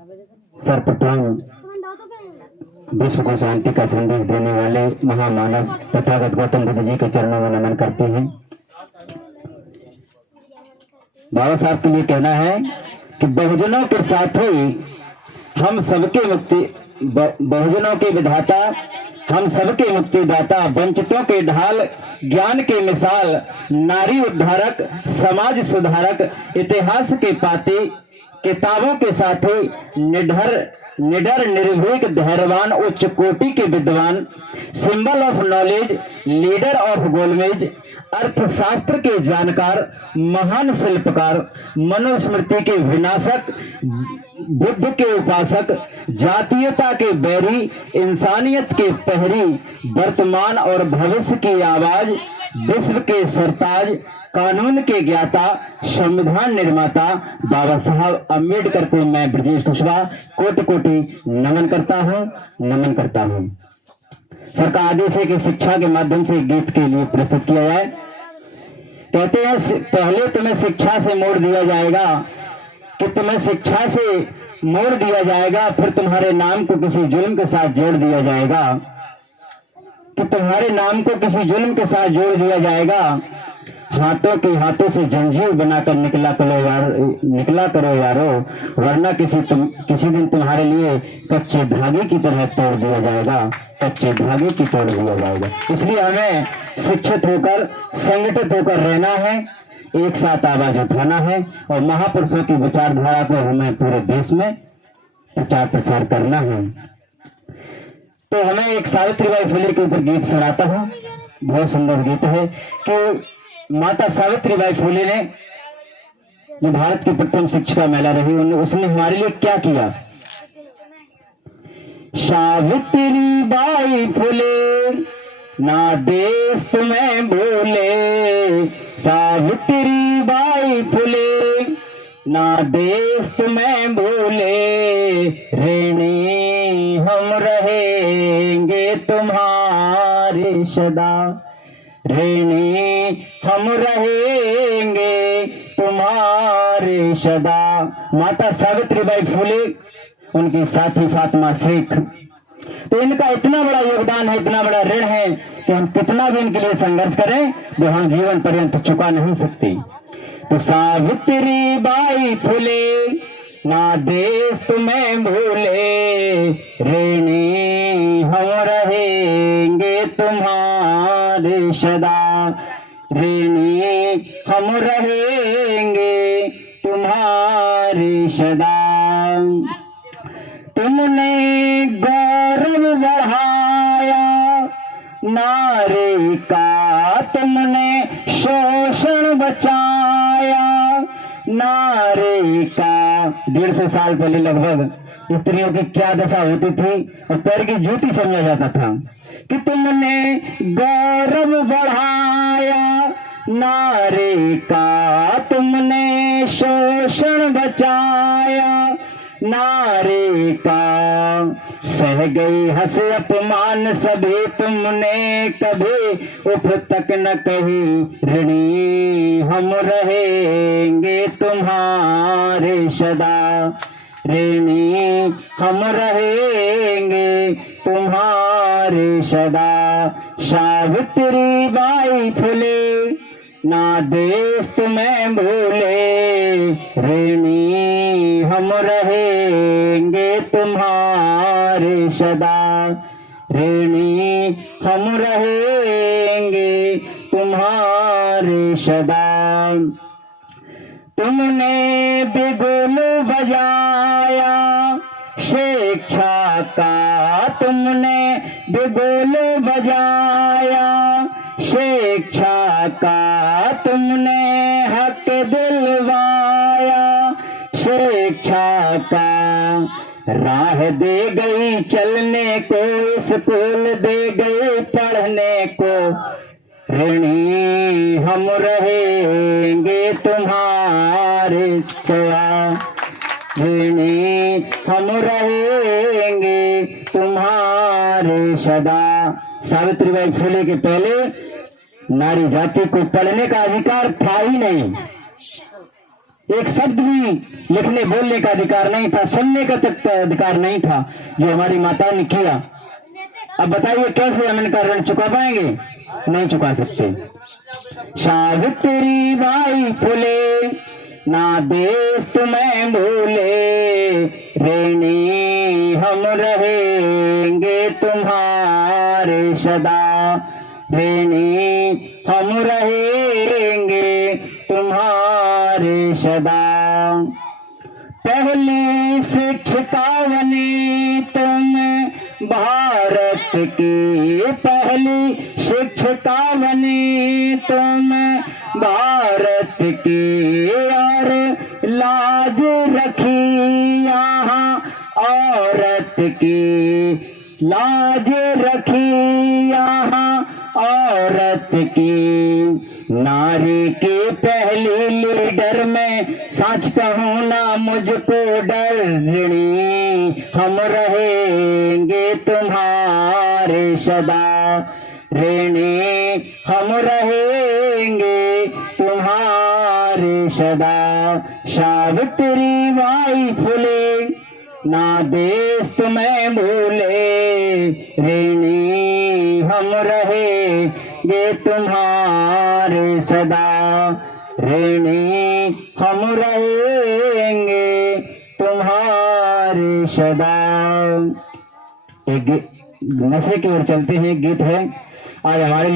सर्वप्रथम विश्व को शांति का संदेश देने वाले महामानव तथागत गौतम बुद्ध जी के चरणों में नमन करते हैं। बाबा साहब के लिए कहना है कि बहुजनों के साथ ही हम सबके मुक्ति, बहुजनों के विधाता हम सबके मुक्तिदाता, वंचितों के ढाल, ज्ञान के मिसाल, नारी उद्धारक, समाज सुधारक, इतिहास के पाती, किताबों के साथी, निडर निर्भीक धैर्यवान, उच्च कोटि के विद्वान, symbol of knowledge, leader of गोलमेज, अर्थशास्त्र के जानकार, महान शिल्पकार, मनुस्मृति के विनाशक, बुद्ध के उपासक, जातीयता के बैरी, इंसानियत के पहरी, वर्तमान और भविष्य की आवाज, विश्व के सरताज, कानून के ज्ञाता, संविधान निर्माता बाबा साहब अम्बेडकर को मैं ब्रजेश कुशवाहा कोटि कोटि नमन करता हूँ। सर का आदेश है कि शिक्षा के माध्यम से गीत के लिए प्रस्तुत किया जाए। कहते हैं पहले तुम्हें शिक्षा से मोड़ दिया जाएगा, कि तुम्हें शिक्षा से मोड़ दिया जाएगा, फिर तुम्हारे नाम को किसी जुल्म के साथ जोड़ दिया जाएगा, कि तुम्हारे नाम को किसी जुल्म के साथ जोड़ दिया जाएगा। हाथों से जंजीर बनाकर निकला करो यारो, वरना किसी दिन तुम्हारे लिए कच्चे धागे की तरह तोड़ दिया जाएगा। इसलिए हमें शिक्षित होकर, संगठित होकर रहना है, एक साथ आवाज उठाना है और महापुरुषों की विचारधारा को हमें पूरे देश में प्रचार प्रसार करना है। तो हमें एक सावित्रीबाई फुले के ऊपर गीत सुनाता हूँ। बहुत सुंदर गीत है कि माता सावित्रीबाई फुले ने, जो भारत की प्रथम शिक्षिका महिला रही, उसने हमारे लिए क्या किया। सावित्रीबाई फुले ना देश तुम्हें भूले, सावित्रीबाई फुले ना देश तुम्हें भूले, ऋणी हम रहेंगे तुम्हारे सदा, ऋणी हम रहेंगे तुम्हारे सदा। माता सावित्रीबाई फुले, उनकी साथी फातिमा शेख, तो इनका इतना बड़ा योगदान है, इतना बड़ा ऋण है कि हम कितना भी इनके लिए संघर्ष करें वो हम जीवन पर्यंत चुका नहीं सकते। तो सावित्रीबाई फुले ना देश तुम्हें भूले, ऋणी हम रहेंगे तुम्हारे सदा, ऋणी हम रहेंगे तुम्हारे सदा। तुमने गौरव बढ़ाया नारी का, तुमने शोषण बचाया नारी का। 150 साल पहले लगभग स्त्रियों की क्या दशा होती थी और पैर की जूती समझा जाता था, कि तुमने गौरव बढ़ाया नारी का, तुमने शोषण बचाया नारी का। सह गई हंस अपमान सभी तुमने कभी उफ तक न कही, ऋणी हम रहेंगे तुम्हारे सदा, ऋणी हम रहेंगे तुम्हारे सदा। सावित्रीबाई फुले ना देश तुम्हें भूले, ऋणी हम रहेंगे तुम्हारे सदा, ऋणी हम रहेंगे तुम्हारे सदा। तुमने बिगुल बजाया शिक्षा का, तुमने बिगुल बजाया शिक्षा का, तुमने हक दिलवाया शिक्षा का। राह दे गई चलने को, स्कूल दे गई पढ़ने को, ऋणी हम रहेंगे तुम्हारे सदा, ऋणी हम रहेंगे तुम्हारे सदा। सावित्रीबाई फुले के पहले नारी जाति को पढ़ने का अधिकार था ही नहीं, एक शब्द भी लिखने बोलने का अधिकार नहीं था, सुनने का तक अधिकार नहीं था, जो हमारी माताओं ने किया। अब बताइए कैसे हम इनका ऋण चुका पाएंगे? नहीं चुका सकते। सावित्री बाई फुले ना देश तुम्हें भूले, ऋणी हम रहेंगे तुम्हारे सदा, ऋणी हम रहेंगे तुम्हारे सदा। पहली शिक्षिका बनी तुम भारत की, पहली शिक्षिका बनी तुम भारत की, और लाज रखी यहाँ औरत की, लाज रखी यहाँ औरत की। नारी की पहली लीडर में सच कहूँ ना मुझको डर, ऋणी हम रहेंगे तुम्हारे सदा, ऋणी हम रहेंगे तुम्हारे सदा। सावित्री बाई फुले ना देश तुम्हें भूले, ऋणी हम रहेंगे तुम्हारे सदा, ऋणी हम रहेंगे तुम्हारे सदा। एक नशे की ओर चलते हैं, गीत है आज हमारे